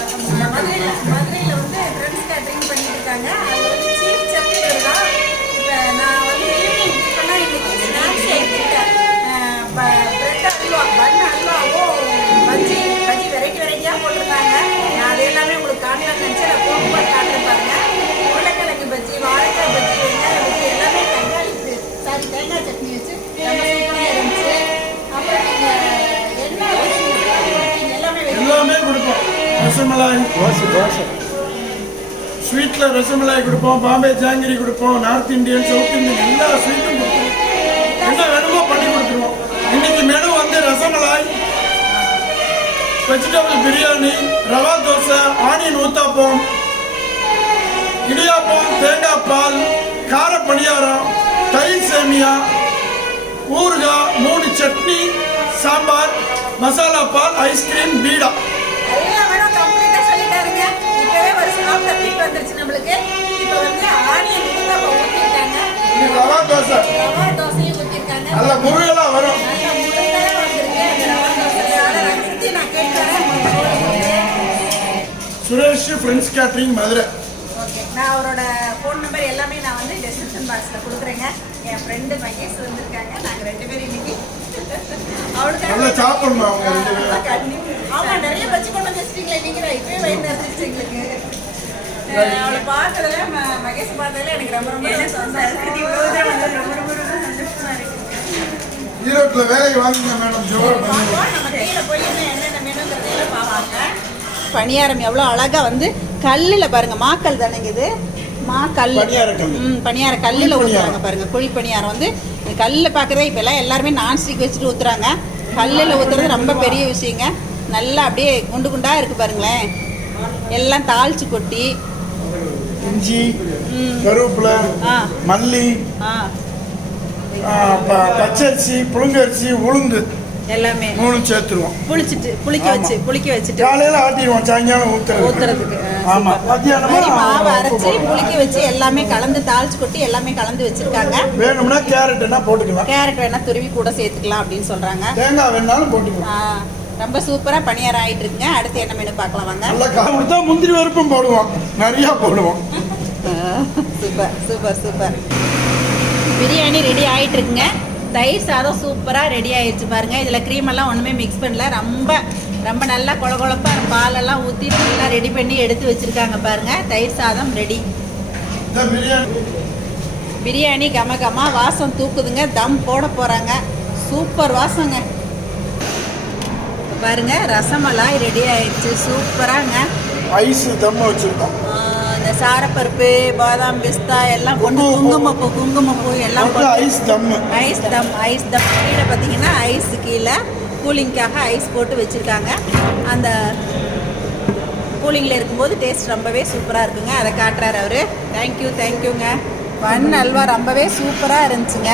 மதுரையில் மதுரையில் வந்து ஃப்ரெண்ட்ஸ் கேட்ரிங் பண்ணிட்டு இருக்காங்க. ரசமலாய். ஸ்வீட்டில் ரசமலாய் கொடுப்போம் பாம்பே ஜாங்கிரி கொடுப்போம் நார்த் இந்தியன் சவுத் இந்தியன் எல்லா ஸ்வீட்டும் கொடுப்போம். என்ன வேணுமோ பண்ணி கொடுத்துருவோம். இன்னைக்கு மெனு வந்து ரசமலாய் வெஜிடபிள் பிரியாணி ரவா தோசை ஆனியன் ஊத்தாப்பம் இடியாப்பம் தேங்காய் பால் கார பணியாரம் தயிர் சேமியா ஊறுகாய் மூணு சட்னி சாம்பார் மசாலா பால் ஐஸ்கிரீம் பீடா. வந்துருச்சு நம்மளுக்கு. இப்போ வந்து ஆனியன் ஊத்தாப்பம் ரவா தோசை ரவா தோசையும் ஊத்திருக்காங்க. நல்ல முருகெல்லாம் வரும். சுரேஷ் ஃப்ரெண்ட்ஸ் மதுரை. ஓகே. நான் அவரோட ஃபோன் நம்பர் எல்லாமே நான் வந்து டெஸ்கிரிப்ஷன் பாக்ஸில் கொடுக்குறேங்க. என் ஃப்ரெண்டு மகேஷ் வந்திருக்காங்க. நாங்கள் ரெண்டு பேரும் இன்னைக்கு. அவளுக்காக சாப்பிடணும் அவங்க ரெண்டு பேரும்? கண்டிப்பா. ஆமா நிறைய வச்சு கொண்டு வந்து வச்சிட்டீங்களே நீங்க இப்பவே வயிறு நிறைஞ்சிருச்சு எங்களுக்கு அவளை பார்த்ததுல ம- மகேஷ் பார்த்ததுல எனக்கு ரொம்ப ரொம்ப சந்தோஷம் இவ்வளவுதான் வந்து ரொம்ப ரொம்ப ரொம்ப சந்தோஷமா இருக்கு. ஈரோட்டில் வேலைக்கு வாங்குங்க மேடம் ஜோர் பண்ணி பார்ப்போம். நம்ம கீழே போய் இன்னும் என்னென்ன மெனுங்கிறதையில பார்ப்பாங்க. பணியாரம் எவ்வளோ அழகா வந்து கல்லில் பாருங்க மாக்கல் தானேங்க இது? மாக்கல் பணியாரக்கல். ம் பணியார கல்லில் ஊற்றுறாங்க பணியாரம். பாருங்க குழி பணியாரம் வந்து கல்லில் பார்க்குறதே இப்போ எல்லாம் எல்லாருமே நான்ஸ்டிக் வச்சுட்டு ஊற்றுறாங்க கல்லில் ஊற்றுறது ரொம்ப பெரிய விஷயங்க. நல்லா அப்படியே குண்டு குண்டா இருக்கு பாருங்களேன். எல்லாம் தாளிச்சு கொட்டி இஞ்சி. கருவேப்பிலை மல்லி பச்சரிசி புழுங்கரிசி உளுந்து எல்லாமே. மூணு சேர்த்துருவோம். புளிச்சிட்டு புளிக்க வச்சு புளிக்க வச்சுட்டு. காலையில ஆட்டிடுவோம் சாயங்காலம் ஊத்துறது ஊத்துறதுக்கு ஆமா. மத்தியானமா மாவு அரைச்சி. புளிக்க வச்சு எல்லாமே கலந்து தாளிச்சு கொட்டி எல்லாமே கலந்து வச்சிருக்காங்க. வேணும்னா கேரட்னா போட்டுக்கலாம். கேரட் வேணா துருவி கூட சேர்த்துக்கலாம் அப்படின்னு சொல்றாங்க. தேங்காய் வேணாலும் போட்டுக்கலாம். ரொம்ப சூப்பரா பணியாரம் ஆயிட்டு இருக்குங்க அடுத்து என்ன மெனு பார்க்கலாம் வாங்க. நல்லா காய் கொடுத்தா முந்திரி பருப்பும் போடுவோம். நிறைய போடுவோம். Super super super. Biryani ready ஆயிட்டு இருக்குங்க தயிர் சாதம் சூப்பராக ரெடி ஆயிடுச்சு பாருங்க. இதில் க்ரீம் எல்லாம் ஒன்றுமே மிக்ஸ் பண்ணல. ரொம்ப ரொம்ப நல்லா கொழ கொழப்பா பாலெல்லாம் ஊற்றி நல்லா ரெடி பண்ணி எடுத்து வச்சிருக்காங்க பாருங்க. தயிர் சாதம் ரெடி பிரியாணி கம கமா வாசம் தூக்குதுங்க. தம் போட போறாங்க. சூப்பர் வாசங்க. பாருங்க ரசமலாய் ரெடி ஆயிடுச்சு. சூப்பராங்க. ஐஸ் தம்ம வச்சிருக்கோம். இந்த சாரப்பருப்பு பாதாம் பிஸ்தா எல்லாம் போட்டு குங்குமப்பூ. குங்குமப்பூ எல்லாம் போட்டு ஐஸ் தம்மு ஐஸ் தம் ஐஸ் தம். கீழே பார்த்தீங்கன்னா ஐஸ் கீழே கூலிங்காக ஐஸ் போட்டு வச்சுருக்காங்க. அந்த கூலிங்கில் இருக்கும்போது டேஸ்ட் ரொம்பவே சூப்பராக இருக்குங்க. அதை காட்டுறாரு அவர். தேங்க்யூ தேங்க்யூங்க பன் அல்வா ரொம்பவே சூப்பராக இருந்துச்சுங்க.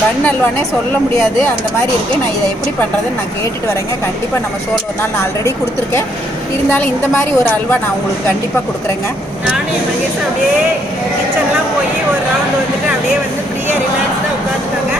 பன் அல்வானே சொல்ல முடியாது. அந்த மாதிரி இருக்குது நான் இதை எப்படி பண்ணுறதுன்னு நான் கேட்டுட்டு வரேங்க. கண்டிப்பாக நம்ம சோழ ஒரு நாள் நான் ஆல்ரெடி கொடுத்துருக்கேன். இருந்தாலும் இந்த மாதிரி ஒரு அல்வா நான் உங்களுக்கு கண்டிப்பாக கொடுக்குறேங்க. நானும் என் மகேஷ் அப்படியே கிச்சன்லாம் போய் ஒரு ரவுண்டு வந்துட்டு அப்படியே வந்து ஃப்ரீயாக ரிலாக்ஸாக உட்காந்துட்டாங்க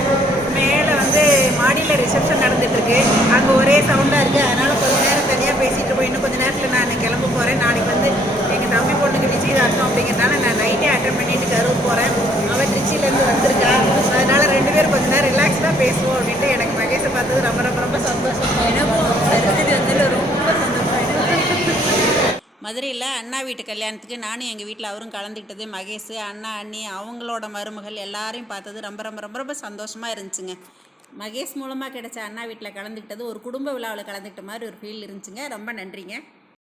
மதுரையில் அண்ணா வீட்டு கல்யாணத்துக்கு நானும் எங்கள் வீட்டில் அவரும் கலந்துக்கிட்டது மகேஷ் அண்ணா அண்ணி அவங்களோட மருமகள் எல்லாரையும் பார்த்தது ரொம்ப ரொம்ப ரொம்ப ரொம்ப சந்தோஷமாக இருந்துச்சுங்க. மகேஷ் மூலமாக கிடைச்ச அண்ணா வீட்டில் கலந்துக்கிட்டது ஒரு குடும்ப விழாவில் கலந்துக்கிட்ட மாதிரி ஒரு ஃபீல் இருந்துச்சுங்க. ரொம்ப நன்றிங்க.